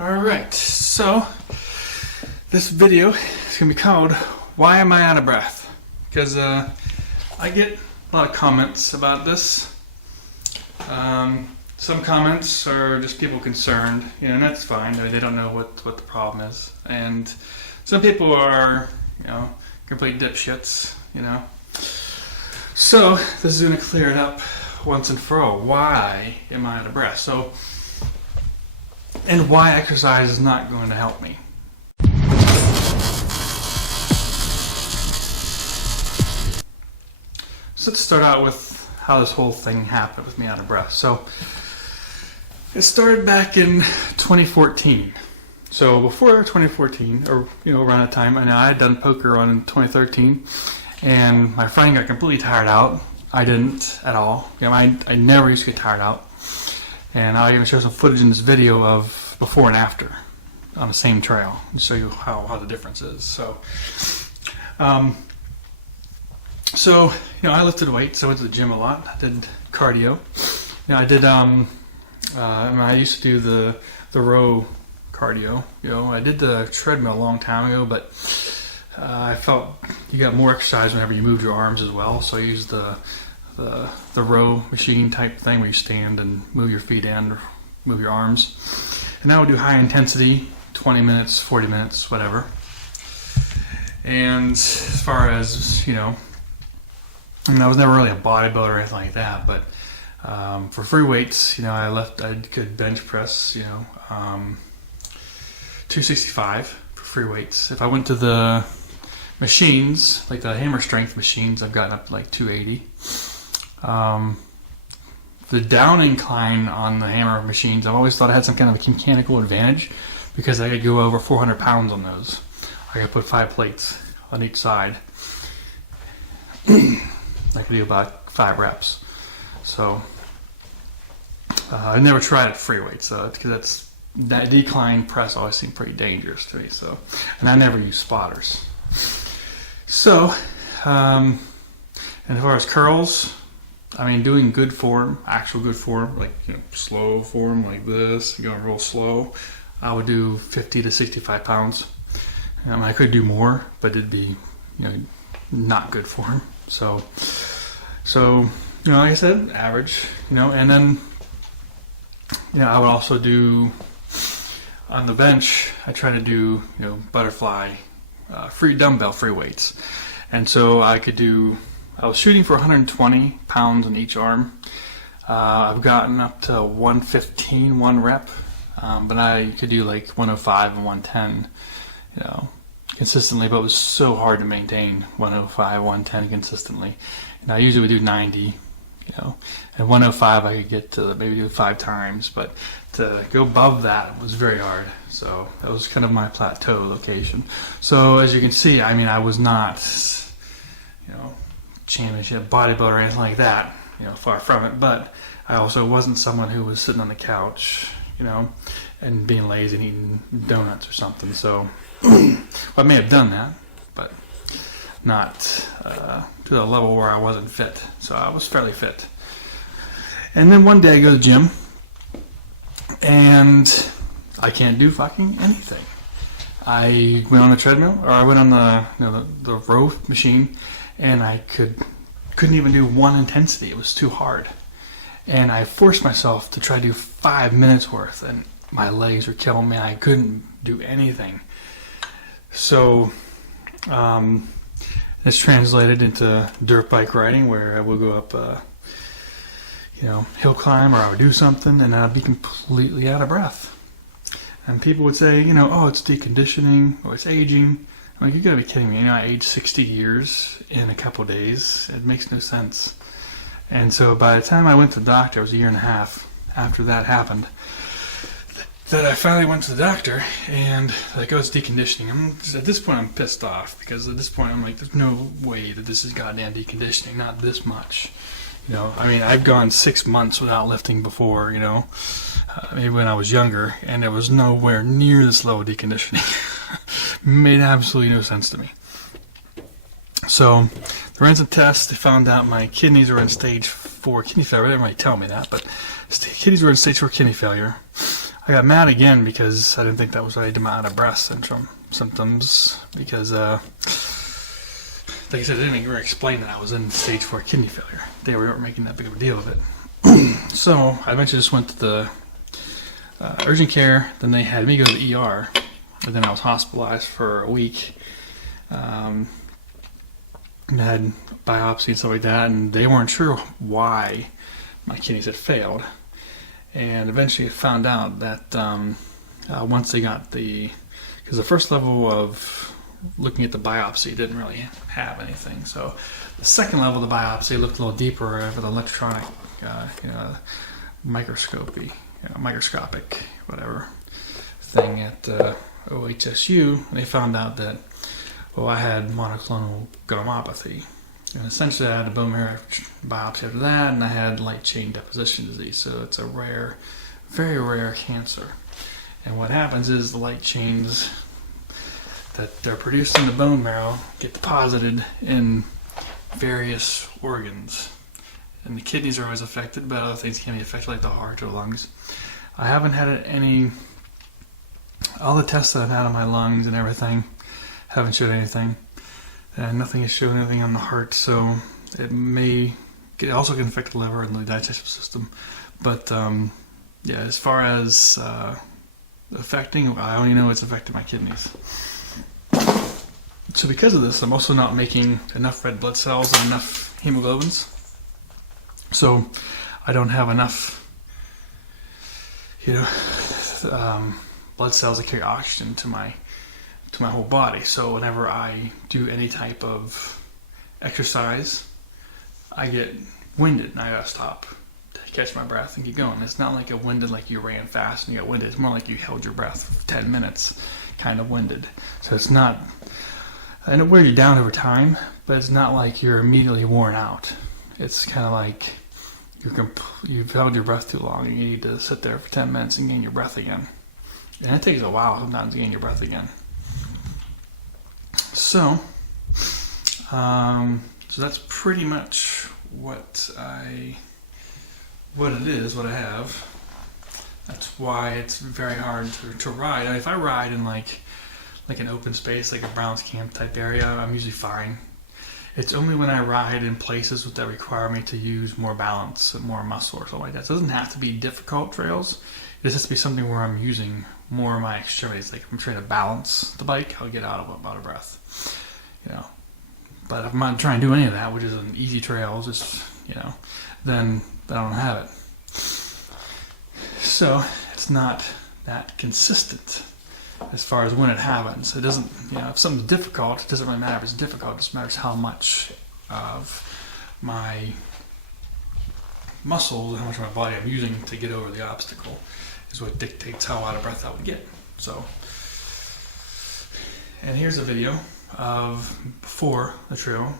Alright, so this video is going to be called Why Am I Out of Breath? Because I get a lot of comments about this. Some comments are just people concerned, and that's fine. I mean, they don't know what the problem is. And some people are, complete dipshits, So this is going to clear it up once and for all. Why am I out of breath? And why exercise is not going to help me. So let's start out with how this whole thing happened with me out of breath. So it started back in 2014. So before 2014, or around that time, I had done poker in 2013, and my friend got completely tired out. I didn't at all. I never used to get tired out. And I'll even show some footage in this video of before and after on the same trail and show you how the difference is. So, I lifted weights. I went to the gym a lot. I did cardio. I did. I used to do the row cardio. I did the treadmill a long time ago, but I felt you got more exercise whenever you move your arms as well. So I used the row machine type thing where you stand and move your feet and move your arms. And I would do high intensity, 20 minutes, 40 minutes, whatever. And as far as, I was never really a bodybuilder or anything like that, but for free weights, I could bench press, 265 for free weights. If I went to the machines, like the hammer strength machines, I've gotten up to like 280. The down incline on the hammer machines, I've always thought I had some kind of a mechanical advantage because I could go over 400 pounds on those. I could put 5 plates on each side. I could do about 5 reps. So I never tried it free weights because that decline press always seemed pretty dangerous to me. So, and I never use spotters. So, and as far as curls, doing good form, actual good form, like slow form like this, going real slow, I would do 50 to 65 pounds. I could do more, but it'd be, not good form. So, like I said, average, and then, I would also do on the bench. I try to do, butterfly, free dumbbell free weights, and so I was shooting for 120 pounds on each arm. I've gotten up to 115 one rep, but I could do like 105 and 110, consistently. But it was so hard to maintain 105, 110 consistently. And I usually would do 90, and 105 I could get to maybe do 5 times, but to go above that was very hard. So that was kind of my plateau location. So as you can see, I was not, championship bodybuilder or anything like that, far from it. But I also wasn't someone who was sitting on the couch, and being lazy and eating donuts or something. So I may have done that, but not to the level where I wasn't fit. So I was fairly fit. And then one day I go to the gym and I can't do fucking anything. I went on the treadmill, or I went on the row machine, and I couldn't even do one intensity. It was too hard. And I forced myself to try to do 5 minutes worth, and my legs were killing me. I couldn't do anything. So it's translated into dirt bike riding, where I would go up hill climb, or I would do something and I'd be completely out of breath. And people would say, oh, it's deconditioning, or it's aging. I'm like, you gotta be kidding me. I aged 60 years in a couple of days. It makes no sense. And so by the time I went to the doctor, it was a year and a half after that happened, that I finally went to the doctor, and like, oh, it's deconditioning. At this point, I'm pissed off, because at this point, I'm like, there's no way that this is goddamn deconditioning, not this much. I've gone 6 months without lifting before, maybe when I was younger, and it was nowhere near this low deconditioning. Made absolutely no sense to me. So they ran some tests. They found out my kidneys were in stage 4 kidney failure. They didn't really tell me that, but kidneys were in stage 4 kidney failure. I got mad again because I didn't think that was related to my out of breath symptoms. Because, like I said, they didn't even explain that I was in stage 4 kidney failure. They weren't making that big of a deal of it. So I eventually just went to the urgent care. Then they had me go to the ER. And then I was hospitalized for a week. And had biopsy and stuff like that. And they weren't sure why my kidneys had failed. And eventually I found out that once they got because the first level of looking at the biopsy didn't really have anything. So the second level of the biopsy looked a little deeper with electronic, microscopic, whatever thing at OHSU. They found out that, I had monoclonal gammopathy. And essentially I had a bone marrow biopsy after that, and I had light chain deposition disease. So it's a rare, very rare cancer. And what happens is the light chains that are produced in the bone marrow get deposited in various organs. And the kidneys are always affected, but other things can be affected, like the heart or lungs. I haven't had all the tests that I've had on my lungs and everything haven't showed anything. And nothing has shown anything on the heart, so it also can affect the liver and the digestive system. But yeah, as far as affecting, I only know it's affecting my kidneys. So because of this, I'm also not making enough red blood cells and enough hemoglobins. So I don't have enough, blood cells that carry oxygen to my whole body. So whenever I do any type of exercise, I get winded and I gotta stop to catch my breath and keep going. It's not like a winded like you ran fast and you got winded. It's more like you held your breath for 10 minutes, kind of winded. So it's not, and it wears you down over time, but it's not like you're immediately worn out. It's kind of like you've held your breath too long and you need to sit there for 10 minutes and gain your breath again. And it takes a while sometimes to gain your breath again. So that's pretty much what I have. That's why it's very hard to ride. I mean, if I ride in like an open space, like a Browns camp type area, I'm usually fine. It's only when I ride in places that require me to use more balance and more muscle or something like that. So it doesn't have to be difficult trails. It just has to be something where I'm using more of my extremities. Like if I'm trying to balance the bike, I'll get out of breath. But if I'm not trying to do any of that, which is an easy trail, then I don't have it. So it's not that consistent as far as when it happens. It doesn't, if something's difficult, it doesn't really matter if it's difficult. It just matters how much of my muscles and how much of my body I'm using to get over the obstacle is what dictates how out of breath I would get. So, and here's a video of before the trail.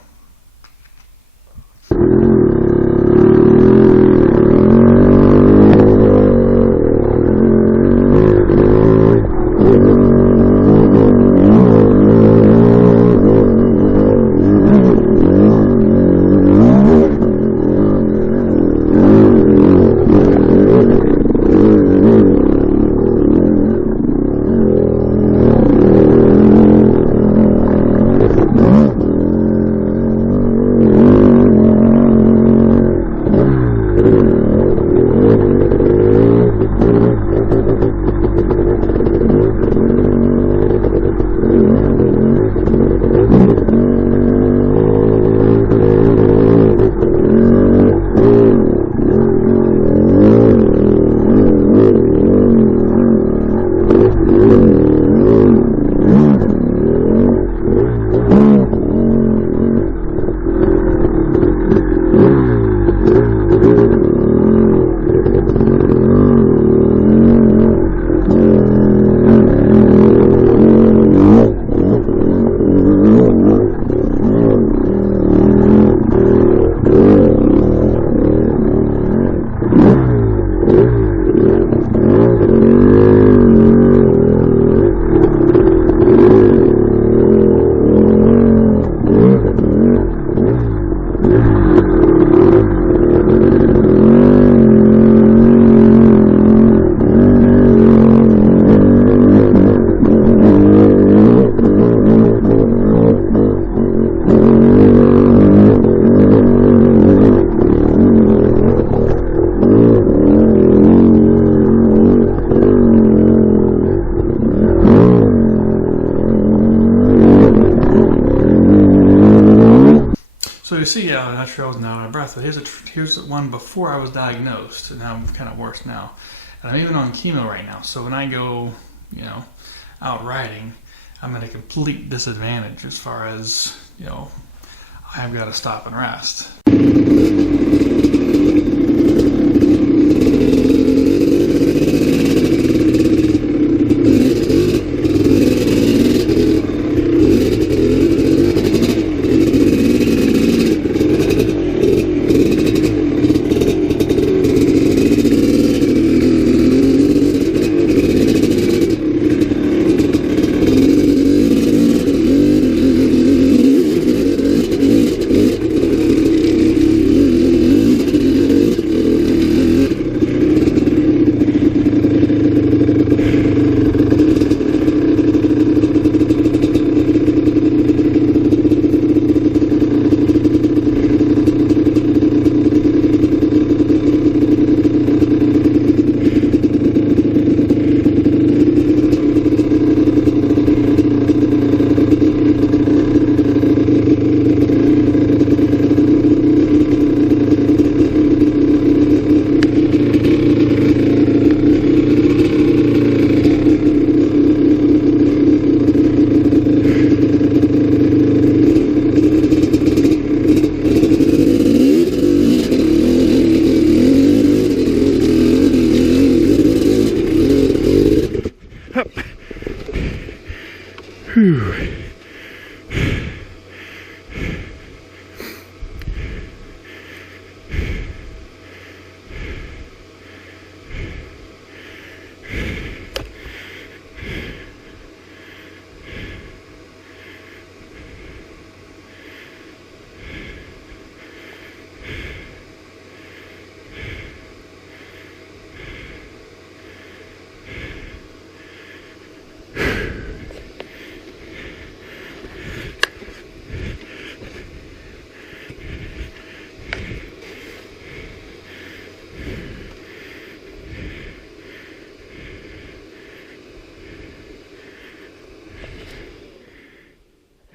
see naturally I was not out of breath, but here's one before I was diagnosed, and now I'm kind of worse now. And I'm even on chemo right now, so when I go, you know, out riding, I'm at a complete disadvantage as far as, you know, I've got to stop and rest.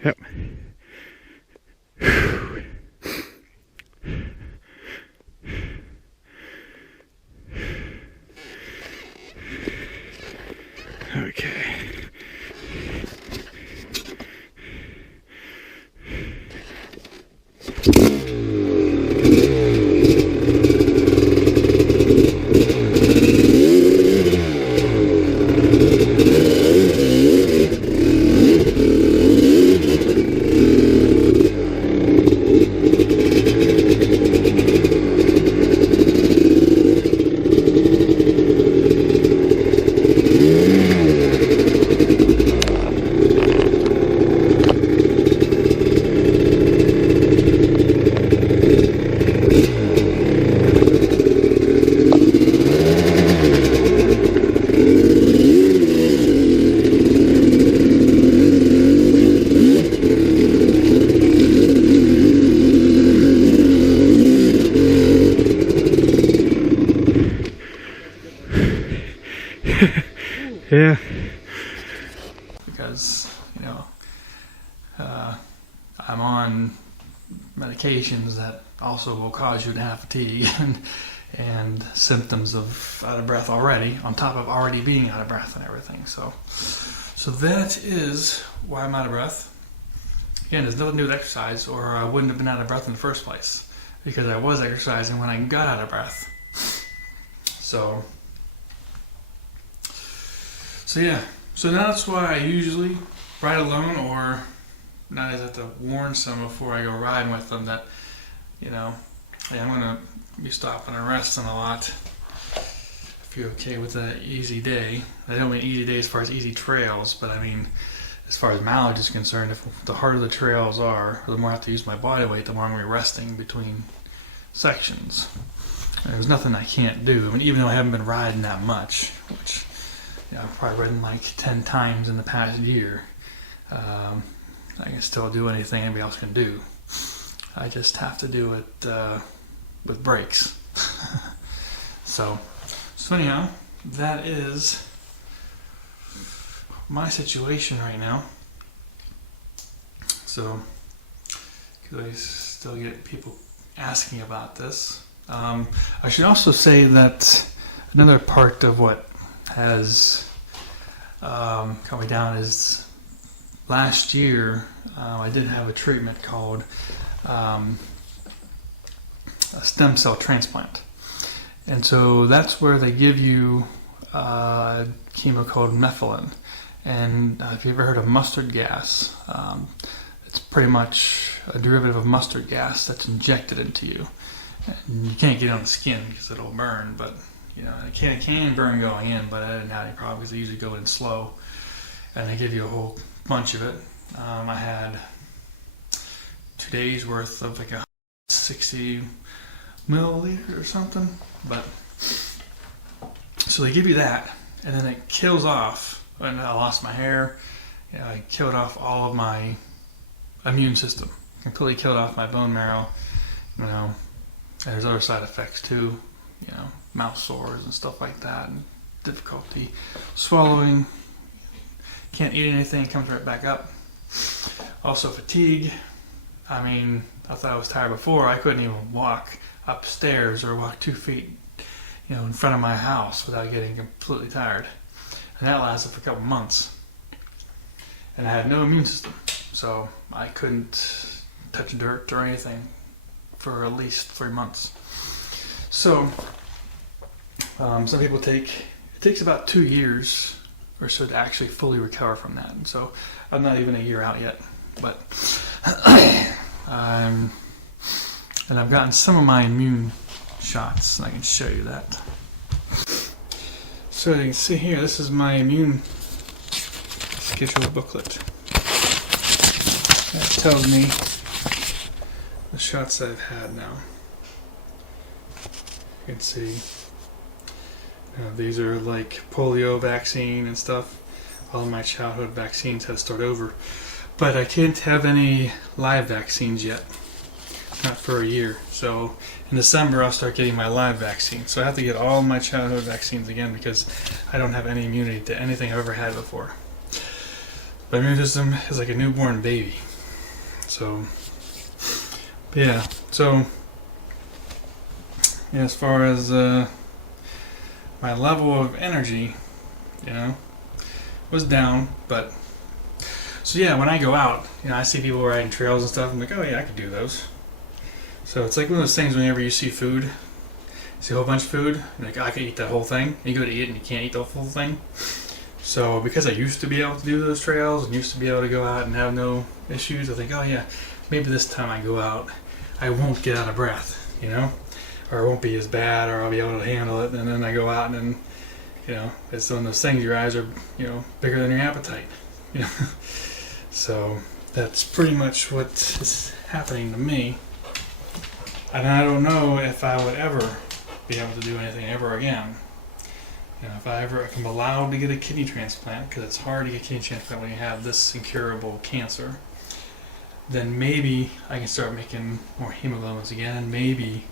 Yep. Okay. Yeah. Because, you know, I'm on medications that also will cause you to have fatigue and symptoms of out of breath already, on top of already being out of breath and everything. So that is why I'm out of breath. Again, there's nothing to do with exercise, or I wouldn't have been out of breath in the first place, because I was exercising when I got out of breath. So yeah, so now that's why I usually ride alone, or now I have to warn some before I go riding with them that, you know, hey, I'm gonna be stopping and resting a lot. If you're okay with that easy day. I don't mean easy day as far as easy trails, but I mean as far as mileage is concerned, if the harder the trails are, the more I have to use my body weight, the more I'm gonna be resting between sections. There's nothing I can't do. I mean, even though I haven't been riding that much, which, you know, I've probably ridden like 10 times in the past year. I can still do anything anybody else can do. I just have to do it with brakes. So anyhow, that is my situation right now. So, 'cause I still get people asking about this. I should also say that another part of what has cut me down is last year I did have a treatment called a stem cell transplant. And so that's where they give you a chemo called methylene. And if you've ever heard of mustard gas, it's pretty much a derivative of mustard gas that's injected into you. And you can't get it on the skin because it'll burn, but you know, it can burn going in, but I didn't have any problem because they usually go in slow. And they give you a whole bunch of it. I had 2 days worth of like 60 milliliters or something, but so they give you that, and then it kills off. And I lost my hair. You know, I killed off all of my immune system. Completely killed off my bone marrow. You know, there's other side effects too. You know, mouth sores and stuff like that, and difficulty swallowing. Can't eat anything. Comes right back up. Also fatigue. I mean, I thought I was tired before. I couldn't even walk upstairs or walk 2 feet, you know, in front of my house without getting completely tired. And that lasted for a couple months. And I had no immune system, so I couldn't touch dirt or anything for at least 3 months. So some people it takes about 2 years or so to actually fully recover from that. And so I'm not even a year out yet, but and I've gotten some of my immune shots, and I can show you that. So you can see here, this is my immune schedule booklet. That tells me the shots that I've had now. You can see these are like polio vaccine and stuff. All of my childhood vaccines had to start over. But I can't have any live vaccines yet. Not for a year. So in December I'll start getting my live vaccine. So I have to get all my childhood vaccines again because I don't have any immunity to anything I've ever had before. My immune system is like a newborn baby. So yeah. So yeah, as far as my level of energy, you know, was down, but so yeah, when I go out, you know, I see people riding trails and stuff. I'm like, oh yeah, I could do those. So it's like one of those things whenever you see food, see a whole bunch of food, and like, oh, I could eat that whole thing. And you go to eat it and you can't eat the whole thing. So because I used to be able to do those trails and used to be able to go out and have no issues, I think, oh yeah, maybe this time I go out, I won't get out of breath, you know, or it won't be as bad, or I'll be able to handle it. And then I go out and then, you know, it's one of those things. Your eyes are, you know, bigger than your appetite. You know? So that's pretty much what is happening to me. And I don't know if I would ever be able to do anything ever again. You know, if I'm allowed to get a kidney transplant, because it's hard to get a kidney transplant when you have this incurable cancer, then maybe I can start making more hemoglobins again, and maybe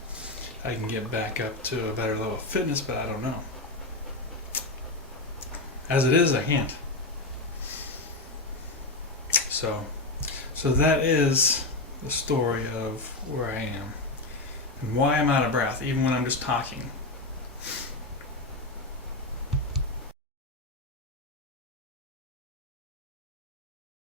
I can get back up to a better level of fitness, but I don't know. As it is, I can't. So that is the story of where I am and why I'm out of breath, even when I'm just talking.